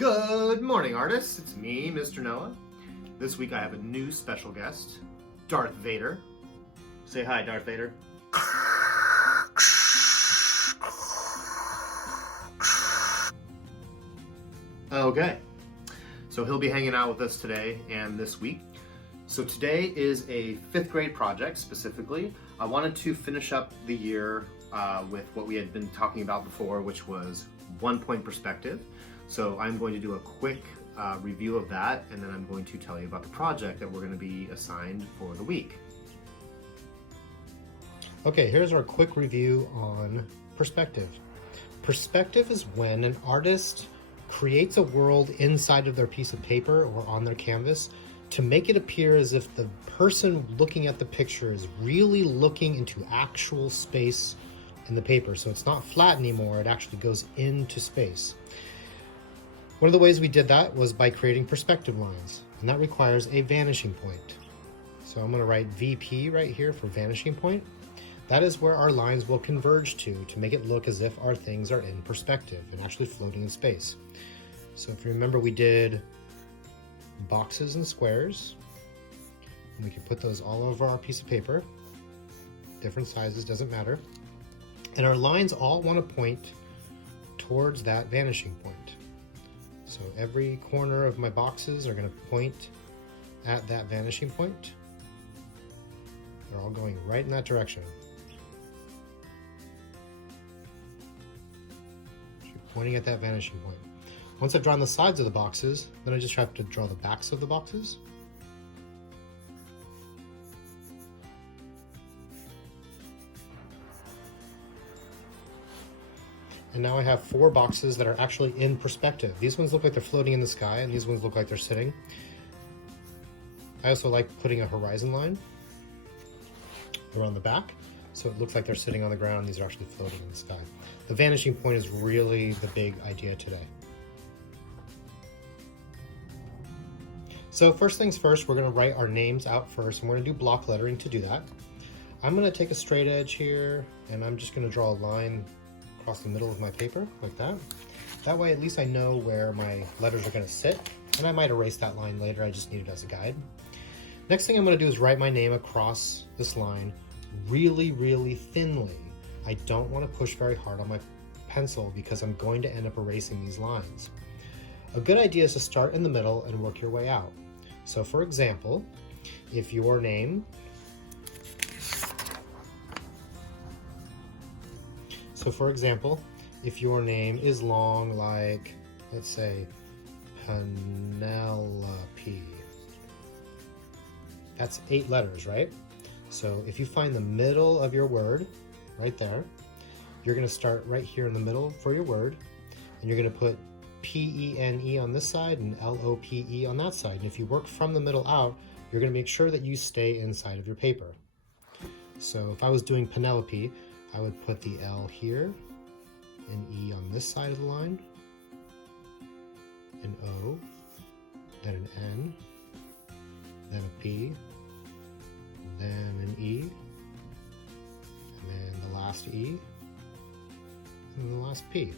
Good morning, artists. It's me, Mr. Noah. This week I have a new special guest, Darth Vader. Say hi, Darth Vader. Okay, so he'll be hanging out with us today and this week. So today is a 5th grade project specifically. I wanted to finish up the year with what we had been talking about before, which was 1-point perspective. So I'm going to do a quick review of that, and then I'm going to tell you about the project that we're going to be assigned for the week. Okay, here's our quick review on perspective. Perspective is when an artist creates a world inside of their piece of paper or on their canvas to make it appear as if the person looking at the picture is really looking into actual space in the paper. So it's not flat anymore, it actually goes into space. One of the ways we did that was by creating perspective lines, and that requires a vanishing point. So I'm going to write VP right here for vanishing point. That is where our lines will converge to make it look as if our things are in perspective and actually floating in space. So if you remember, we did boxes and squares, and we can put those all over our piece of paper. Different sizes, doesn't matter. And our lines all want to point towards that vanishing point. So every corner of my boxes are going to point at that vanishing point. They're all going right in that direction. Pointing at that vanishing point. Once I've drawn the sides of the boxes, then I just have to draw the backs of the boxes. And now I have 4 boxes that are actually in perspective. These ones look like they're floating in the sky, and these ones look like they're sitting. I also like putting a horizon line around the back, so it looks like they're sitting on the ground. These are actually floating in the sky. The vanishing point is really the big idea today. So first things first, we're going to write our names out first, and we're going to do block lettering to do that. I'm going to take a straight edge here, and I'm just going to draw a line across the middle of my paper, like that. That way, at least I know where my letters are going to sit, and I might erase that line later. I just need it as a guide. Next thing I'm going to do is write my name across this line really, really thinly. I don't want to push very hard on my pencil because I'm going to end up erasing these lines. A good idea is to start in the middle and work your way out. So for example, if your name is long, like, let's say, Penelope, that's 8 letters, right? So if you find the middle of your word, right there, you're going to start right here in the middle for your word, and you're going to put P-E-N-E on this side and L-O-P-E on that side. And if you work from the middle out, you're going to make sure that you stay inside of your paper. So if I was doing Penelope, I would put the L here, an E on this side of the line, an O, then an N, then a P, then an E, and then the last E, and then the last P.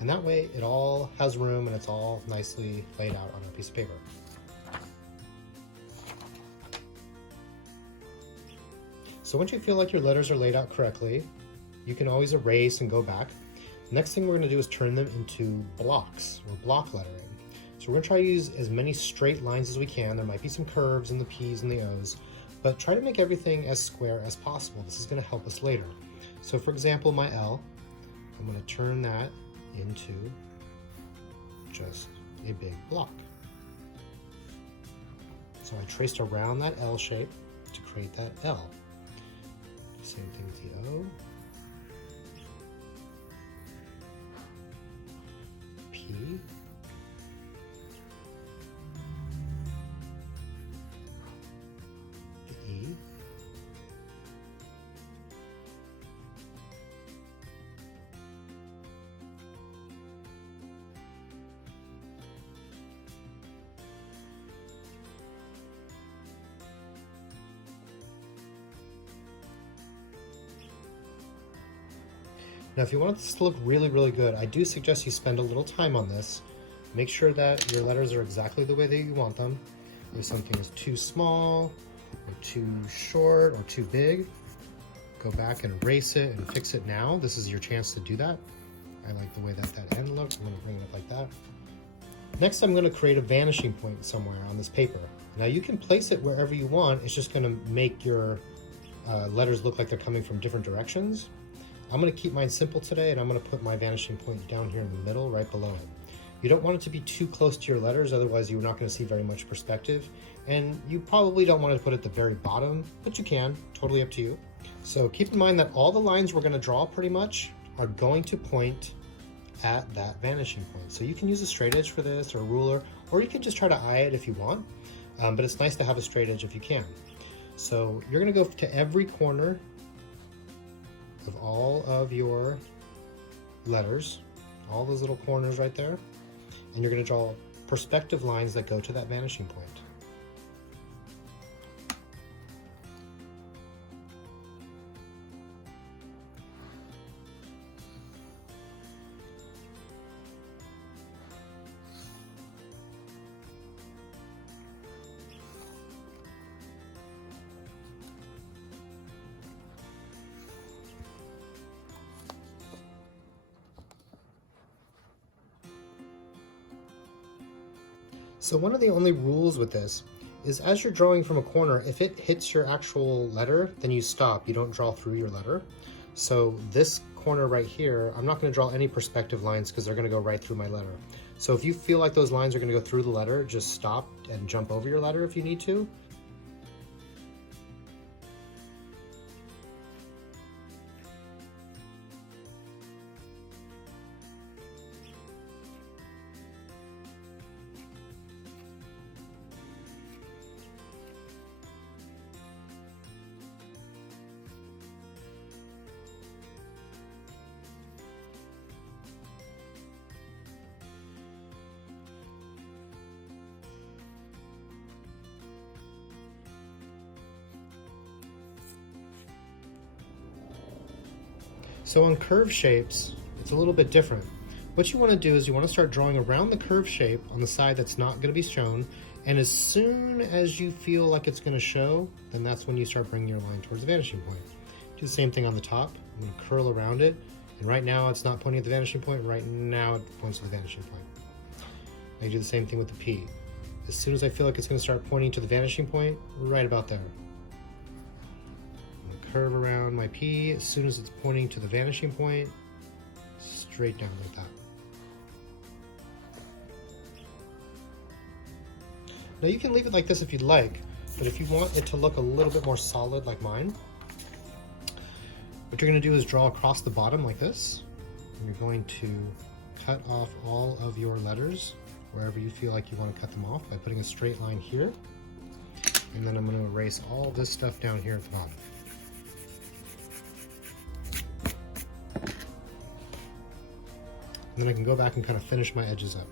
And that way it all has room and it's all nicely laid out on our piece of paper. So once you feel like your letters are laid out correctly, you can always erase and go back. Next thing we're going to do is turn them into blocks or block lettering. So we're going to try to use as many straight lines as we can. There might be some curves in the P's and the O's, but try to make everything as square as possible. This is going to help us later. So for example, my L, I'm going to turn that into just a big block. So I traced around that L shape to create that L. Same thing with the O. P. The E. Now, if you want this to look really, really good, I do suggest you spend a little time on this Make sure that your letters are exactly the way that you want them. If something is too small, or too short, or too big, go back and erase it and fix it now. This is your chance to do that. I like the way that that end looks. I'm going to bring it up like that. Next, I'm going to create a vanishing point somewhere on this paper. Now you can place it wherever you want. It's just going to make your letters look like they're coming from different directions. I'm going to keep mine simple today, and I'm going to put my vanishing point down here in the middle, right below it. You don't want it to be too close to your letters, otherwise you're not going to see very much perspective. And you probably don't want to put it at the very bottom, but you can, totally up to you. So keep in mind that all the lines we're going to draw pretty much are going to point at that vanishing point. So you can use a straight edge for this, or a ruler, or you can just try to eye it if you want. But it's nice to have a straight edge if you can. So you're going to go to every corner of all of your letters, all those little corners right there, and you're going to draw perspective lines that go to that vanishing point. So one of the only rules with this is as you're drawing from a corner, if it hits your actual letter, then you stop. You don't draw through your letter. So this corner right here, I'm not going to draw any perspective lines because they're going to go right through my letter. So if you feel like those lines are going to go through the letter, just stop and jump over your letter if you need to. So on curve shapes, it's a little bit different. What you want to do is you want to start drawing around the curve shape on the side that's not going to be shown, and as soon as you feel like it's going to show, then that's when you start bringing your line towards the vanishing point. Do the same thing on the top. I'm going to curl around it, and right now it's not pointing at the vanishing point, right now it points to the vanishing point. I do the same thing with the P. As soon as I feel like it's going to start pointing to the vanishing point, right about there. Curve around my P as soon as it's pointing to the vanishing point, straight down like that. Now you can leave it like this if you'd like, but if you want it to look a little bit more solid like mine, what you're going to do is draw across the bottom like this, and you're going to cut off all of your letters wherever you feel like you want to cut them off by putting a straight line here, and then I'm going to erase all this stuff down here at the bottom. And then I can go back and kind of finish my edges up.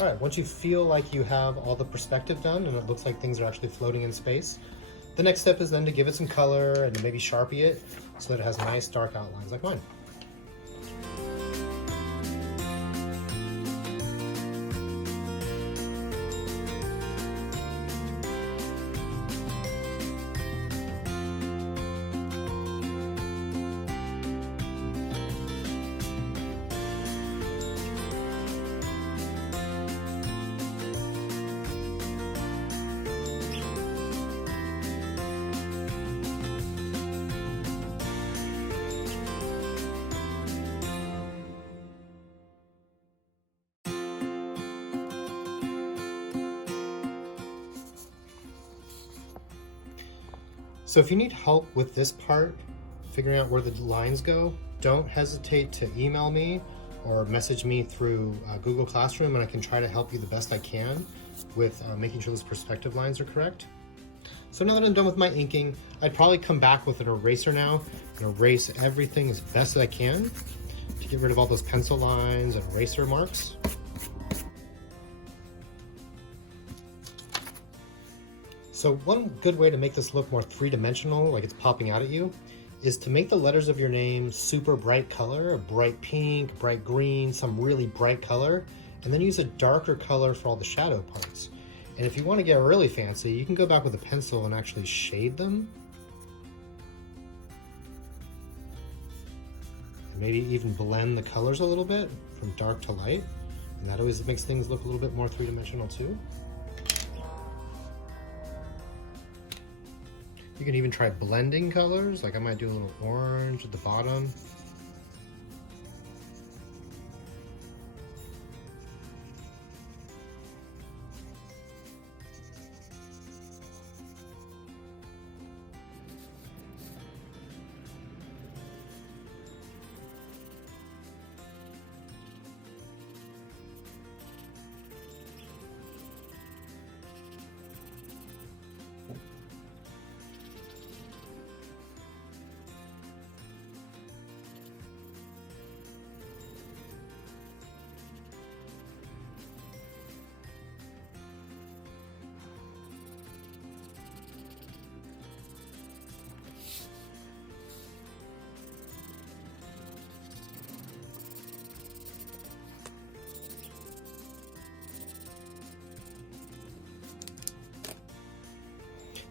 All right, once you feel like you have all the perspective done and it looks like things are actually floating in space, the next step is then to give it some color and maybe Sharpie it so that it has nice dark outlines like mine. So if you need help with this part, figuring out where the lines go, don't hesitate to email me or message me through Google Classroom, and I can try to help you the best I can with making sure those perspective lines are correct. So now that I'm done with my inking, I'd probably come back with an eraser now and erase everything as best as I can to get rid of all those pencil lines and eraser marks. So one good way to make this look more three-dimensional, like it's popping out at you, is to make the letters of your name super bright color, a bright pink, bright green, some really bright color, and then use a darker color for all the shadow parts. And if you want to get really fancy, you can go back with a pencil and actually shade them. And maybe even blend the colors a little bit from dark to light. And that always makes things look a little bit more three-dimensional too. You can even try blending colors, like I might do a little orange at the bottom.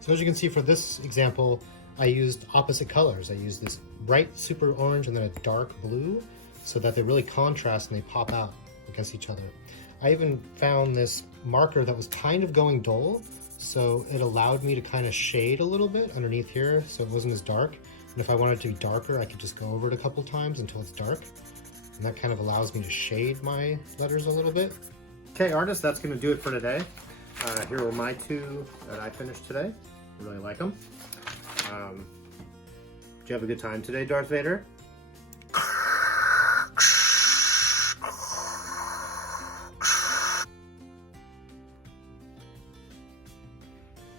So as you can see for this example, I used opposite colors. I used this bright super orange and then a dark blue so that they really contrast and they pop out against each other. I even found this marker that was kind of going dull, so it allowed me to kind of shade a little bit underneath here so it wasn't as dark. And if I wanted it to be darker, I could just go over it a couple times until it's dark. And that kind of allows me to shade my letters a little bit. Okay, artists, that's going to do it for today. Here were my two that I finished today. I really like them. Did you have a good time today, Darth Vader?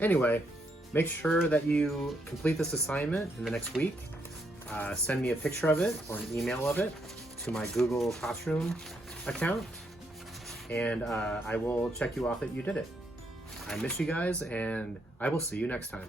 Anyway, make sure that you complete this assignment in the next week. Send me a picture of it or an email of it to my Google Classroom account, and I will check you off that you did it. I miss you guys, and I will see you next time.